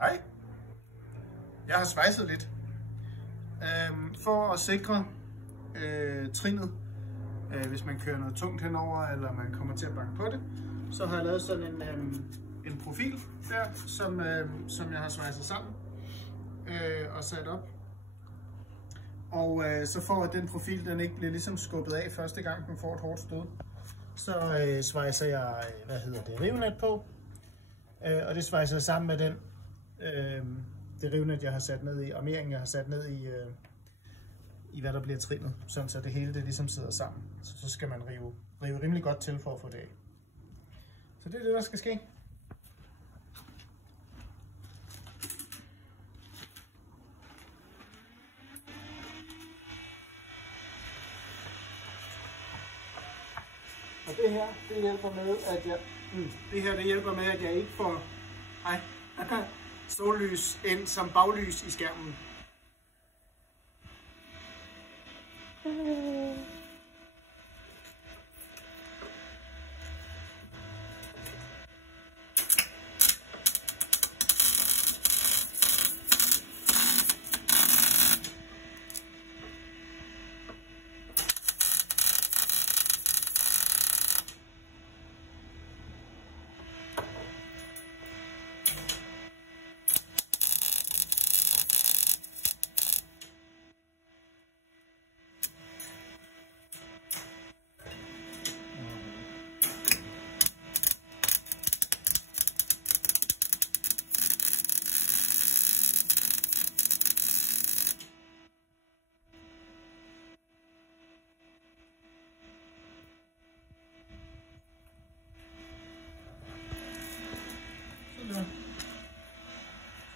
Hej. Jeg har svejset lidt. For at sikre trinet, hvis man kører noget tungt henover, eller man kommer til at banke på det, så har jeg lavet sådan en profil der, som jeg har svejset sammen og sat op. Og så for at den profil den ikke bliver ligesom skubbet af første gang den får et hårdt stød, så svejser jeg rivnet på, og det svejser jeg sammen med den det rivnet jeg har sat ned i, armeringen jeg har sat ned i hvad der bliver trinet, sådan så det hele det ligesom sidder sammen. Så skal man rive rimelig godt til for at få det af. Så det er det der skal ske. Og det her, det hjælper med, at jeg ikke får sollys ind som baglys i skærmen.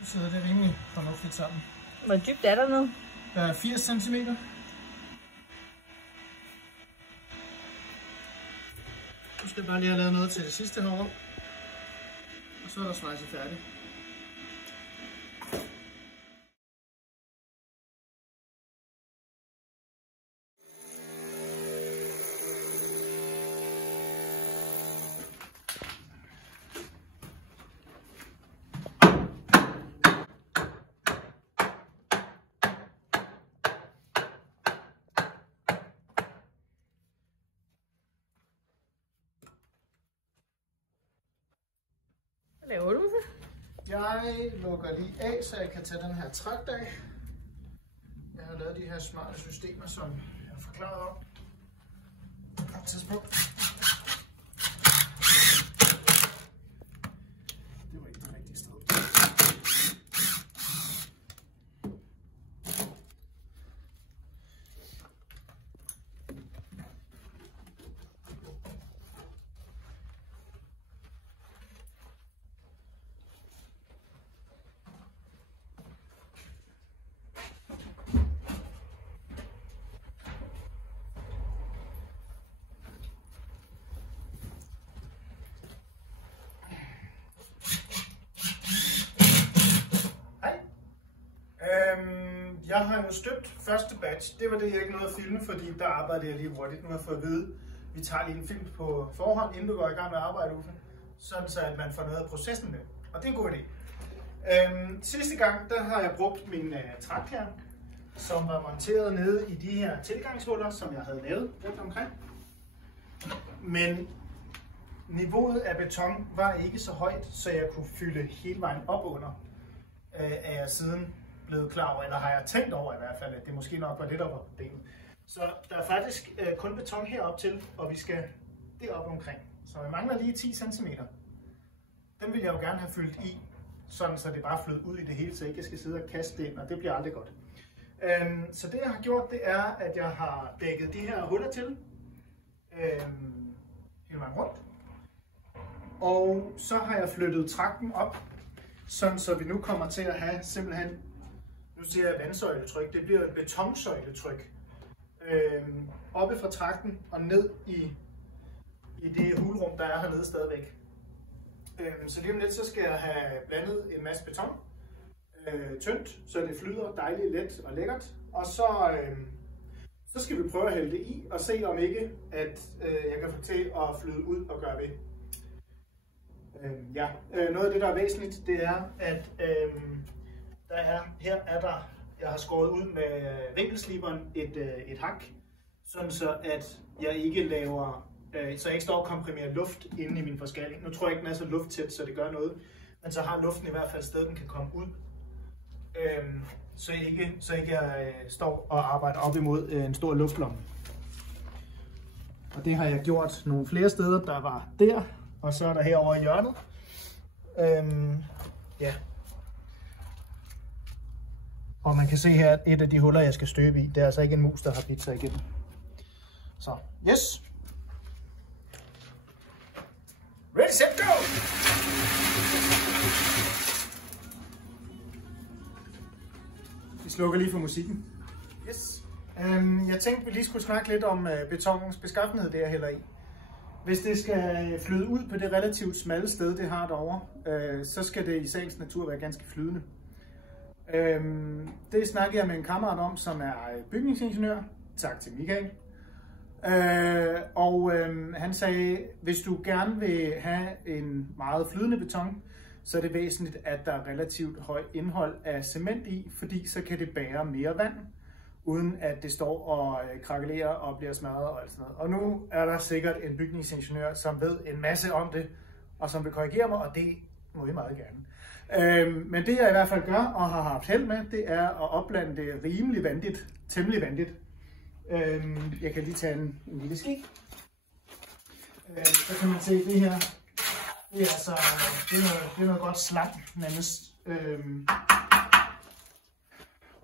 Så sidder det rimelig fornuftigt sammen. Hvor dybt er der nu? Der er 80 cm. Nu skal jeg bare lige have lavet noget til det sidste herovre. Og så er der svejset færdigt. Hvad laver du så? Jeg lukker lige af, så jeg kan tage den her trakt af. Jeg har lavet de her smarte systemer, som jeg har forklaret om på et tidspunkt. Det var ikke det rigtige sted. Jeg har jo støbt første batch. Det var det, jeg ikke nåede at filme, fordi der arbejdede jeg lige hurtigt. Nu har jeg fået at vide, vi tager lige en film på forhånd, inden du går i gang med at arbejde, Uffe. Sådan så, at man får noget af processen med. Og det er en god idé. Sidste gang, der har jeg brugt min trakt her, som var monteret nede i de her tilgangshuller, som jeg havde lavet rundt omkring. Men niveauet af beton var ikke så højt, så jeg kunne fylde hele vejen op under, af jeg siden blevet klar over, eller har jeg tænkt over i hvert fald, at det måske nok var det, der var problemet. Så der er faktisk kun beton herop til, og vi skal deroppe omkring. Så jeg mangler lige 10 cm. Den vil jeg jo gerne have fyldt i, sådan så det bare flød ud i det hele, så ikke jeg skal sidde og kaste det ind, og det bliver aldrig godt. Så det jeg har gjort, det er, at jeg har dækket de her huller til hele vejen rundt. Og så har jeg flyttet tragten op, sådan så vi nu kommer til at have simpelthen, nu siger jeg vandsøjletryk, det bliver et betonsøjletryk, oppe fra tragten og ned i det hulrum, der er hernede stadigvæk. Så lige om lidt, så skal jeg have blandet en masse beton, tyndt, så det flyder dejligt let og lækkert. Og så skal vi prøve at hælde det i og se om ikke, at jeg kan få til at flyde ud og gøre ved. Noget af det, der er væsentligt, det er, at jeg har skåret ud med vinkelsliberen et hak, sådan så at jeg ikke laver, så jeg ikke står og komprimerer luft inde i min forskalling. Nu tror jeg ikke, den er så lufttæt, så det gør noget, men så har luften i hvert fald et sted, den kan komme ud, så ikke jeg står og arbejder op imod en stor luftlomme. Og det har jeg gjort nogle flere steder. Der var der, og så er der herovre i hjørnet. Og man kan se her, at et af de huller, jeg skal støbe i, det er altså ikke en mus, der har bidt sig igennem. Så, yes! Ready, set, go! Vi slukker lige for musikken. Yes. Jeg tænkte, vi lige skulle snakke lidt om betonens beskaffenhed, det jeg hælder i. Hvis det skal flyde ud på det relativt smalle sted, det har derovre, så skal det i sagens natur være ganske flydende. Det snakkede jeg med en kammerat om, som er bygningsingeniør. Tak til Michael. Han sagde, hvis du gerne vil have en meget flydende beton, så er det væsentligt, at der er relativt højt indhold af cement i, fordi så kan det bære mere vand, uden at det står og krakelerer og bliver smadret og alt sådan noget. Og nu er der sikkert en bygningsingeniør, som ved en masse om det, og som vil korrigere mig, og det må I meget gerne. Men det jeg i hvert fald gør, og har haft held med, det er at opblande det rimelig vandigt, temmelig vandigt. Jeg kan lige tage en lille ski. Så kan man se det her. Det er altså, det er noget godt slam nærmest.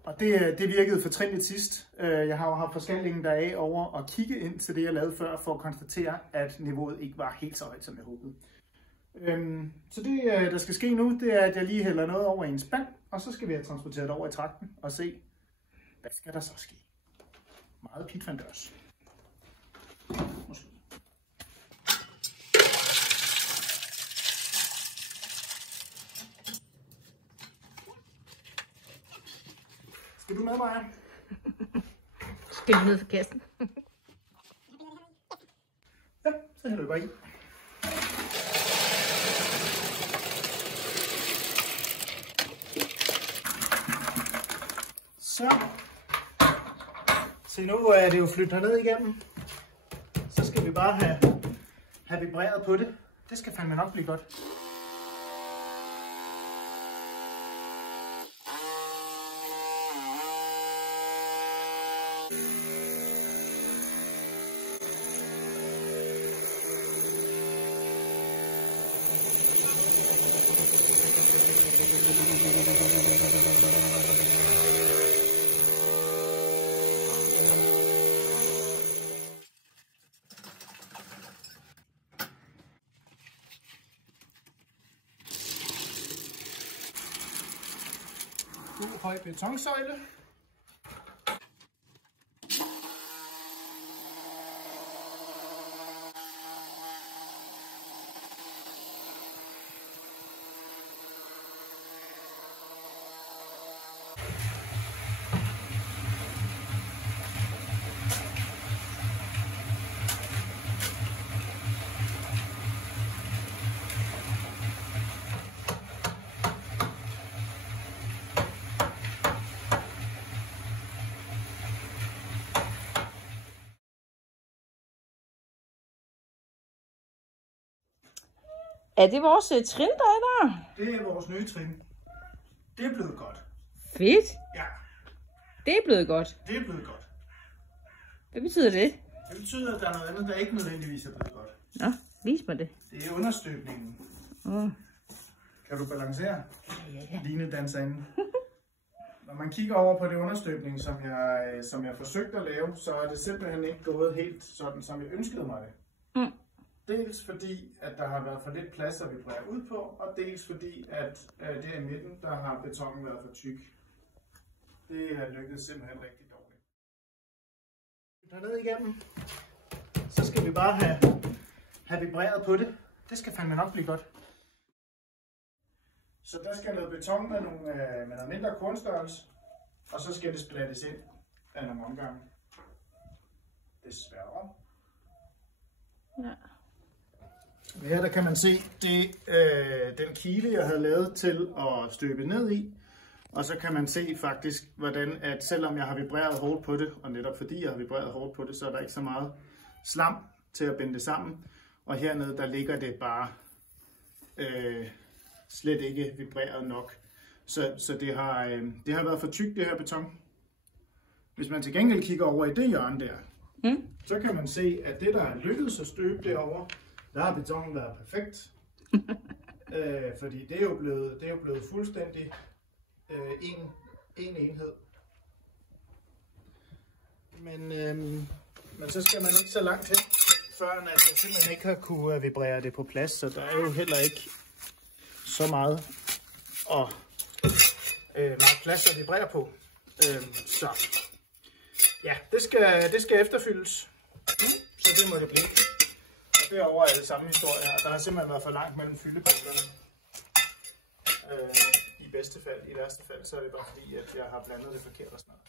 Og det virkede fortrinligt sidst. Jeg har jo haft forskallingen deraf over og kigge ind til det, jeg lavede før, for at konstatere, at niveauet ikke var helt så højt, som jeg håbede. Så det, der skal ske nu, det er, at jeg lige hælder noget over i en spand, og så skal vi have transporteret det over i trakten og se, hvad skal der så ske. Meget pitfandørs. Måske. Skal du med, Maja? Skal vi ned for kassen? Ja, så hælder vi bare i. Så nu er det jo flyttet herned igennem. Så skal vi bare have vibreret på det. Det skal fandme nok blive godt. God høj betonsøjle. Er det vores trin, der er der? Det er vores nye trin. Det er blevet godt. Fedt. Ja. Det er blevet godt. Det er blevet godt. Hvad betyder det? Det betyder, at der er noget andet, der ikke nødvendigvis er blevet godt. Nå, vis mig det. Det er understøbningen. Kan du balancere? Ja. Line danser inde. Når man kigger over på det understøbning, som jeg forsøgte at lave, så er det simpelthen ikke gået helt sådan, som jeg ønskede mig det. Dels fordi, at der har været for lidt plads at vibrere ud på, og dels fordi, at der i midten, der har betonen været for tyk. Det er lykkedes simpelthen rigtig dårligt. Dernede igennem, så skal vi bare have vibreret på det. Det skal fandme nok blive godt. Så der skal noget beton med noget mindre kornstørrelse, og så skal det splattes ind af nogle omgange. Desværre. Ja. Her der kan man se den kile, jeg havde lavet til at støbe ned i. Og så kan man se faktisk, hvordan at selvom jeg har vibreret hårdt på det, og netop fordi jeg har vibreret hårdt på det, så er der ikke så meget slam til at binde det sammen. Og hernede der ligger det bare slet ikke vibreret nok. Så det har været for tykt, det her beton. Hvis man til gengæld kigger over i det hjørne der, så kan man se, at det der er lykkedes at støbe derovre, der har betonen været perfekt. Fordi det er jo blevet fuldstændig en enhed. Men så skal man ikke så langt hen, før at jeg simpelthen ikke har kunne vibrere det på plads. Så der er jo heller ikke så meget plads at vibrere på. Så ja, det skal efterfyldes. Så det må det blive. Og derovre er det samme historie her. Der har simpelthen været for langt mellem fyldepunkterne. I bedste fald, i værste fald, så er det bare fordi, at jeg har blandet det forkert og sådan noget.